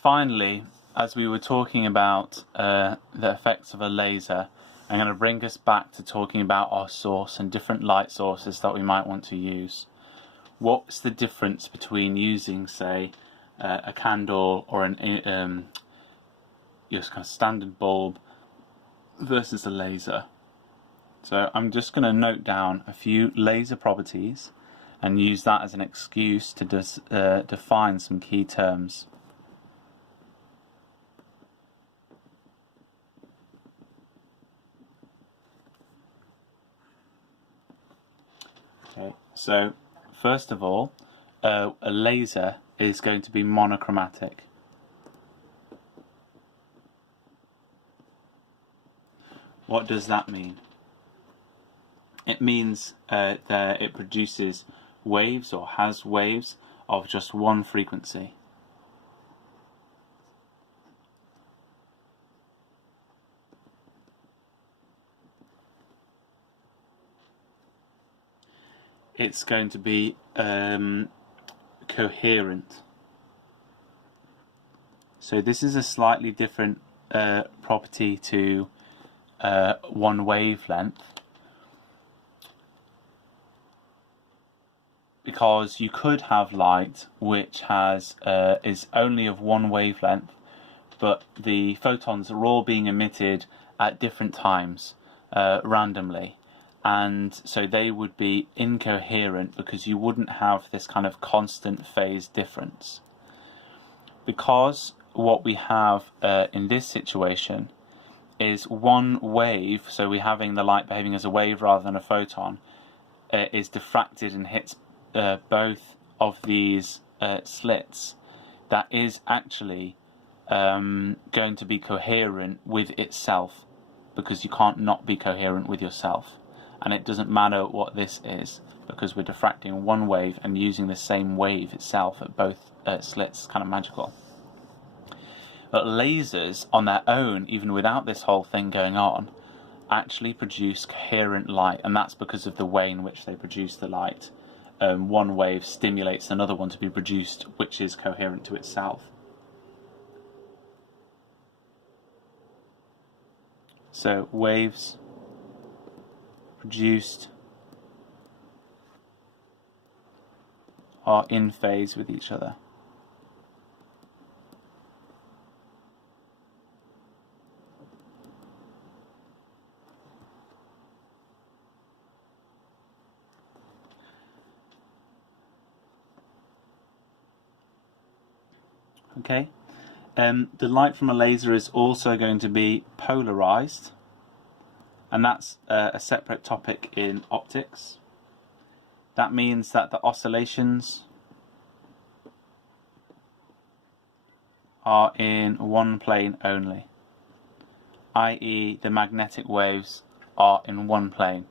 finally, as we were talking about the effects of a laser, I'm going to bring us back to talking about our source and different light sources that we might want to use. What's the difference between using, say, a candle or an just kind of standard bulb versus a laser? So I'm just going to note down a few laser properties and use that as an excuse to define some key terms. Okay, so first of all, a laser is going to be monochromatic. What does that mean? It means that it produces waves, or has waves, of just one frequency. It's going to be coherent. So this is a slightly different property to one wavelength, because you could have light which is only of one wavelength, but the photons are all being emitted at different times randomly, and so they would be incoherent because you wouldn't have this kind of constant phase difference. Because what we have in this situation is one wave, so we're having the light behaving as a wave rather than a photon, is diffracted and hits both of these slits, that is actually going to be coherent with itself, because you can't not be coherent with yourself. And it doesn't matter what this is, because we're diffracting one wave and using the same wave itself at both slits. It's kind of magical. But lasers on their own, even without this whole thing going on, actually produce coherent light, and that's because of the way in which they produce the light. One wave stimulates another one to be produced, which is coherent to itself. So waves produced are in phase with each other. Okay, the light from a laser is also going to be polarized, and that's a separate topic in optics. That means that the oscillations are in one plane only, i.e. the magnetic waves are in one plane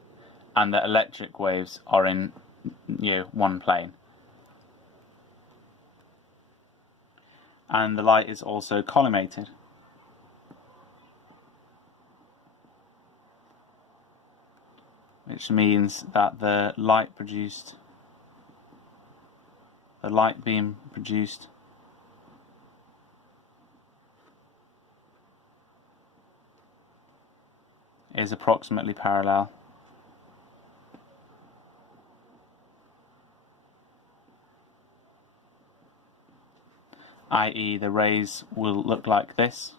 and the electric waves are in one plane. And the light is also collimated. Which means that the light being produced is approximately parallel. I.e. the rays will look like this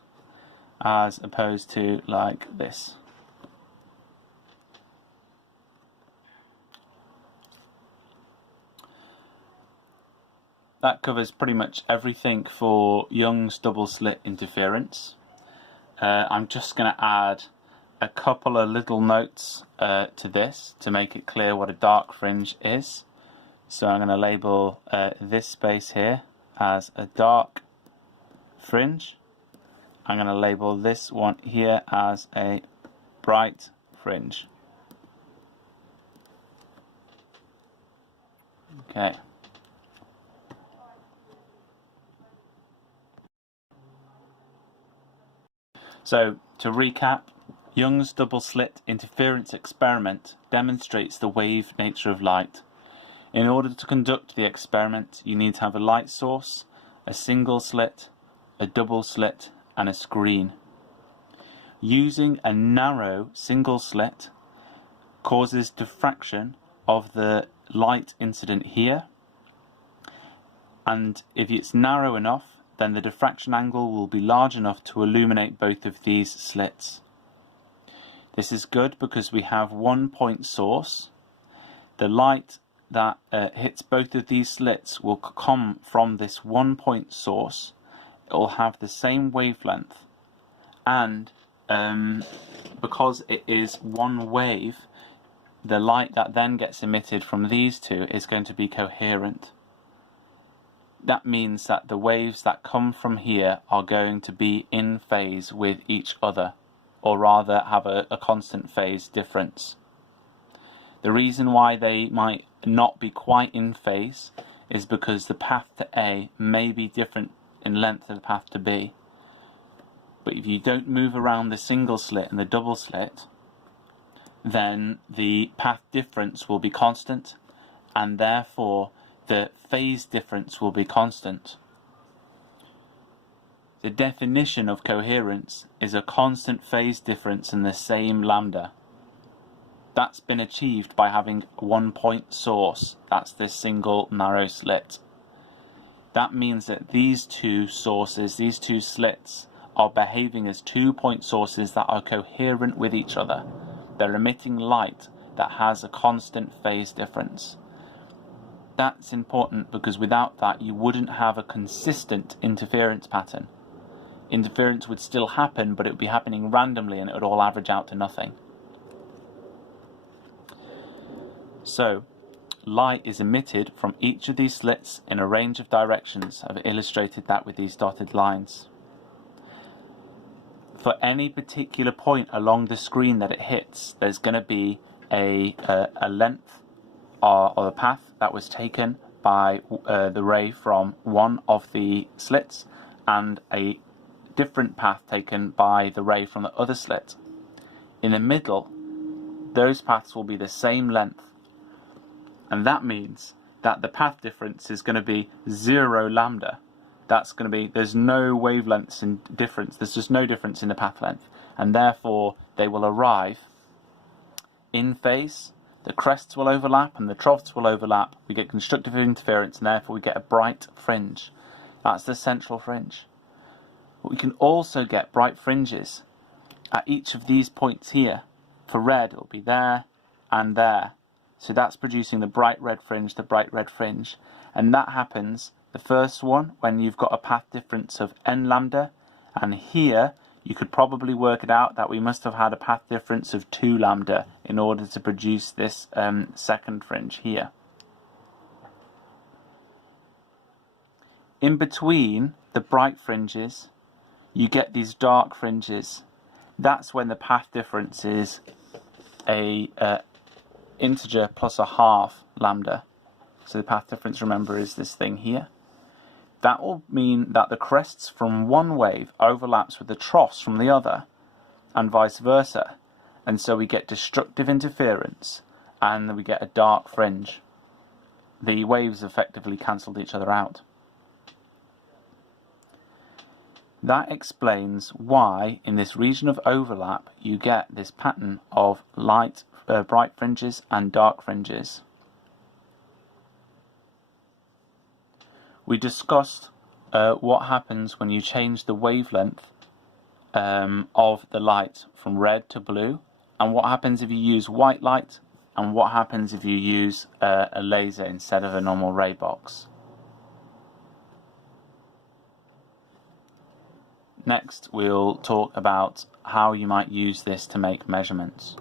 as opposed to like this. That covers pretty much everything for Young's double slit interference. I'm just going to add a couple of little notes to this to make it clear what a dark fringe is. So I'm going to label this space here as a dark fringe. I'm going to label this one here as a bright fringe. Okay. So, to recap, Young's double slit interference experiment demonstrates the wave nature of light. In order to conduct the experiment, you need to have a light source, a single slit, a double slit and a screen. Using a narrow single slit causes diffraction of the light incident here, and if it's narrow enough, then the diffraction angle will be large enough to illuminate both of these slits. This is good because we have one point source. The light that hits both of these slits will come from this one point source. It will have the same wavelength, and because it is one wave, the light that then gets emitted from these two is going to be coherent. That means that the waves that come from here are going to be in phase with each other, or rather have a constant phase difference. The reason why they might not be quite in phase is because the path to A may be different in length to the path to B. But if you don't move around the single slit and the double slit, then the path difference will be constant, and therefore the phase difference will be constant. The definition of coherence is a constant phase difference in the same lambda. That's been achieved by having one point source. That's this single narrow slit. That means that these two sources, these two slits, are behaving as 2 point sources that are coherent with each other. They're emitting light that has a constant phase difference. That's important because without that you wouldn't have a consistent interference pattern. Interference would still happen, but it would be happening randomly and it would all average out to nothing. So, light is emitted from each of these slits in a range of directions. I've illustrated that with these dotted lines. For any particular point along the screen that it hits, there's going to be a length or a path that was taken by the ray from one of the slits, and a different path taken by the ray from the other slit. In the middle, those paths will be the same length, and that means that the path difference is going to be 0 lambda. That's going to be, there's no wavelengths in difference, there's just no difference in the path length, and therefore they will arrive in phase. The crests will overlap and the troughs will overlap. We get constructive interference, and therefore we get a bright fringe. That's the central fringe. But we can also get bright fringes at each of these points here. For red, it'll be there and there. So that's producing the bright red fringe, the bright red fringe. And that happens, the first one, when you've got a path difference of n lambda. And here, you could probably work it out that we must have had a path difference of 2 lambda in order to produce this second fringe here. In between the bright fringes, you get these dark fringes. That's when the path difference is a integer plus a half lambda. So the path difference, remember, is this thing here. That will mean that the crests from one wave overlaps with the troughs from the other, and vice versa. And so we get destructive interference, and we get a dark fringe. The waves effectively cancelled each other out. That explains why in this region of overlap you get this pattern of bright fringes and dark fringes. We discussed what happens when you change the wavelength of the light from red to blue, and what happens if you use white light, and what happens if you use a laser instead of a normal ray box. Next, we'll talk about how you might use this to make measurements.